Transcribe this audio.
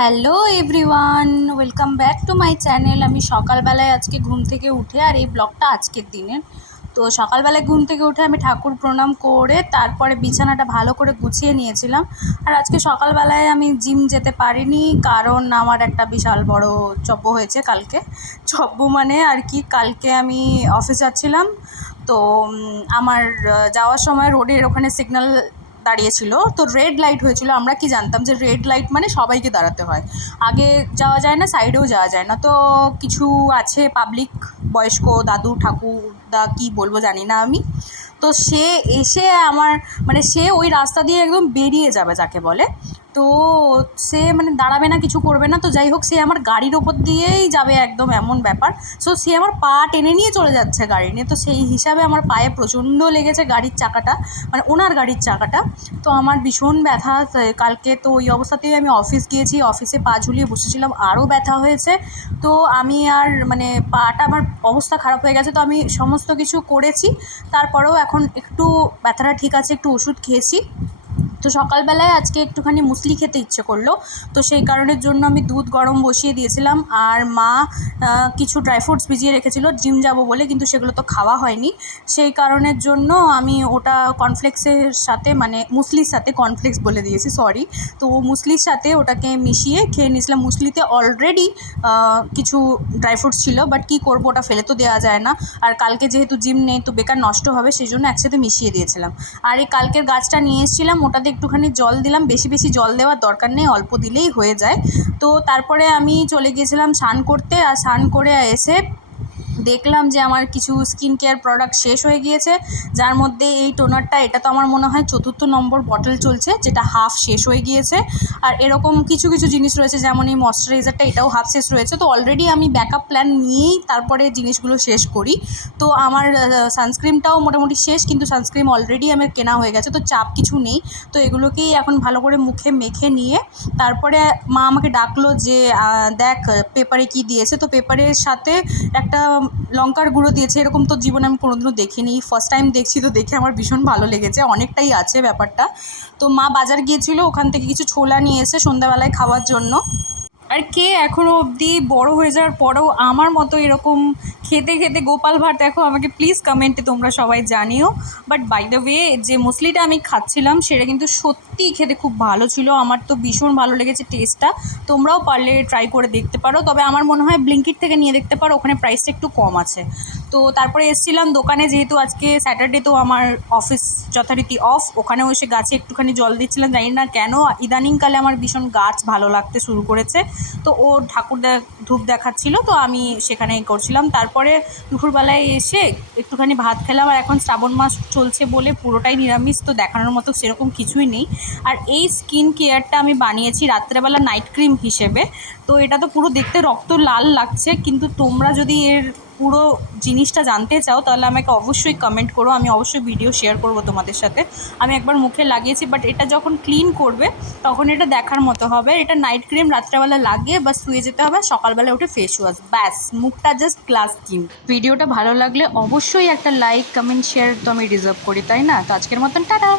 Hello everyone, welcome back to my channel. আমি সকালবেলায় আজকে ঘুম থেকে উঠে, আর এই ব্লগটা আজকের দিনের। তো সকালবেলায় ঘুম থেকে উঠে আমি ঠাকুর প্রণাম করে তারপরে বিছানাটা ভালো করে গুছিয়ে নিয়েছিলাম। আর আজকে সকালবেলায় আমি জিম যেতে পারিনি, কারণ আমার একটা বিশাল বড় চব্য হয়েছে কালকে। চব্য মানে আর কি, কালকে আমি অফিস যাচ্ছিলাম। তো আমার যাওয়ার সময় রোডের ওখানে সিগন্যাল দাঁড়িয়েছিল, তো রেড লাইট হয়েছিল। আমরা কি জানতাম যে রেড লাইট মানে সবাইকে দাঁড়াতে হয়, আগে যাওয়া যায় না, সাইডেও যাওয়া যায় না। তো কিছু আছে পাবলিক, বয়স্ক দাদু ঠাকুরদা, কি বলবো জানি না আমি। তো সে এসে আমার মানে সে ওই রাস্তা দিয়ে একদম বেরিয়ে যাবে যাকে বলে। তো সে মানে দাঁড়াবে না, কিছু করবে না। তো যাই হোক, সে আমার গাড়ির ওপর দিয়েই যাবে একদম, এমন ব্যাপার। সো সে আমার পা টেনে নিয়ে চলে যাচ্ছে গাড়ি নিয়ে। তো সেই হিসাবে আমার পায়ে প্রচণ্ড লেগেছে গাড়ির চাকাটা, মানে ওনার গাড়ির চাকাটা। তো আমার ভীষণ ব্যথা কালকে। তো ওই অবস্থাতেই আমি অফিস গিয়েছি, অফিসে পা ঝুলিয়ে বসেছিলাম, আরও ব্যথা হয়েছে। তো আমি আর মানে পাটা আমার অবস্থা খারাপ হয়ে গেছে। তো আমি সমস্ত কিছু করেছি, তারপরেও এখন একটু ব্যথাটা ঠিক আছে, একটু ওষুধ খেয়েছি। তো সকালবেলায় আজকে একটুখানি মুসলি খেতে ইচ্ছে করলো, তো সেই কারণের জন্য আমি দুধ গরম বসিয়ে দিয়েছিলাম। আর মা কিছু ড্রাই ফ্রুটস ভিজিয়ে রেখেছিলো জিম যাব বলে, কিন্তু সেগুলো তো খাওয়া হয়নি। সেই কারণের জন্য আমি ওটা কর্নফ্লেক্সের সাথে, মানে মুসলির সাথে, কর্নফ্লেক্স বলে দিয়েছি, সরি। তো মুসলির সাথে ওটাকে মিশিয়ে খেয়ে নিয়েছিলাম। মুসলিতে অলরেডি কিছু ড্রাই ফ্রুটস ছিল, বাট কী করবো, ওটা ফেলে তো দেওয়া যায় না। আর কালকে যেহেতু জিম নেই, তো বেকার নষ্ট হবে, সেই জন্য একসাথে মিশিয়ে দিয়েছিলাম। আর এই কালকের গাছটা নিয়ে এসেছিলাম, ওটাতে একটুখানি জল দিলাম, বেশি বেশি জল দেওয়ার দরকার নেই, অল্প দিলেই হয়ে যায়। তো তারপরে আমি চলে গিয়েছিলাম স্নান করতে, আর স্নান করে এসে দেখলাম যে আমার কিছু স্কিন কেয়ার প্রোডাক্ট শেষ হয়ে গিয়েছে, যার মধ্যে এই টোনারটা, এটা তো আমার মনে হয় 4র্থ নম্বর বটল চলছে, যেটা হাফ শেষ হয়ে গিয়েছে। আর এরকম কিছু কিছু জিনিস রয়েছে, যেমন এই ময়শ্চারাইজারটা, এটাও হাফ শেষ রয়েছে। তো অলরেডি আমি ব্যাকআপ প্ল্যান নিয়েই তারপরে জিনিসগুলো শেষ করি। তো আমার সানস্ক্রিনটাও মোটামুটি শেষ, কিন্তু সানস্ক্রিন অলরেডি আমার কেনা হয়ে গেছে, তো চাপ কিছু নেই। তো এগুলোকেই এখন ভালো করে মুখে মেখে নিয়ে তারপরে মা আমাকে ডাকলো যে দেখ পেপারে কি দিয়েছে। তো পেপারের সাথে একটা লঙ্কার গুঁড়ো দিয়েছে, এরকম তো জীবনে আমি কোনোদিনও দেখিনি, ফার্স্ট টাইম দেখছি। তো দেখে আমার ভীষণ ভালো লেগেছে, অনেকটাই আছে ব্যাপারটা। তো মা বাজার গিয়েছিল, ওখান থেকে কিছু ছোলা নিয়ে এসে সন্ধ্যাবেলায় খাওয়ার জন্য। আর কে এখনও অবধি বড় হয়ে যাওয়ার পরেও আমার মতো এরকম খেতে খেতে গোপাল ভাঁড় দেখো, আমাকে প্লিজ কমেন্টে তোমরা সবাই জানিও। বাট বাই দ্য ওয়ে, যে মুসলিটা আমি খাচ্ছিলাম সেটা কিন্তু সত্যিই খেতে খুব ভালো ছিল, আমার তো ভীষণ ভালো লেগেছে টেস্টটা। তোমরাও পারলে ট্রাই করে দেখতে পারো, তবে আমার মনে হয় ব্লিঙ্কিট থেকে নিয়ে দেখতে পারো, ওখানে প্রাইসটা একটু কম আছে। তো তারপরে এসেছিলাম দোকানে, যেহেতু আজকে স্যাটারডে, তো আমার অফিস যথারীতি অফ। ওখানেও এসে গাছে একটুখানি জল দিচ্ছিলাম, জানি না কেন ইদানিংকালে আমার ভীষণ গাছ ভালো লাগতে শুরু করেছে। তো ও ঠাকুর ধূপ দেখাচ্ছিল, তো আমি সেখানেই করছিলাম। তারপরে দুপুরবেলায় এসে একটুখানি ভাত খেলাম। আর এখন শ্রাবণ মাস চলছে বলে পুরোটাই নিরামিষ, তো দেখানোর মতো সেরকম কিছুই নেই। আর এই স্কিন কেয়ারটা আমি বানিয়েছি রাত্রেবেলা নাইট ক্রিম হিসেবে। তো এটা তো পুরো দেখতে রক্ত লাল লাগছে, কিন্তু তোমরা যদি এর পুরো জিনিসটা জানতে চাও তাহলে আমাকে অবশ্যই কমেন্ট করো, আমি অবশ্যই ভিডিও শেয়ার করব তোমাদের সাথে। আমি একবার মুখে লাগিয়েছি, বাট এটা যখন ক্লিন করবে তখন এটা দেখার মতো হবে। এটা নাইট ক্রিম রাত্রেবেলা লাগিয়ে বাস শুয়ে যেতে হবে, সকালবেলা উঠে ফেস ওয়াশ, ব্যাস, মুখটা জাস্ট ক্লাস স্কিন। ভিডিওটা ভালো লাগলে অবশ্যই একটা লাইক, কমেন্ট, শেয়ার তো আমি ডিজার্ভ করি, তাই না? তো আজকের মতন টাটা।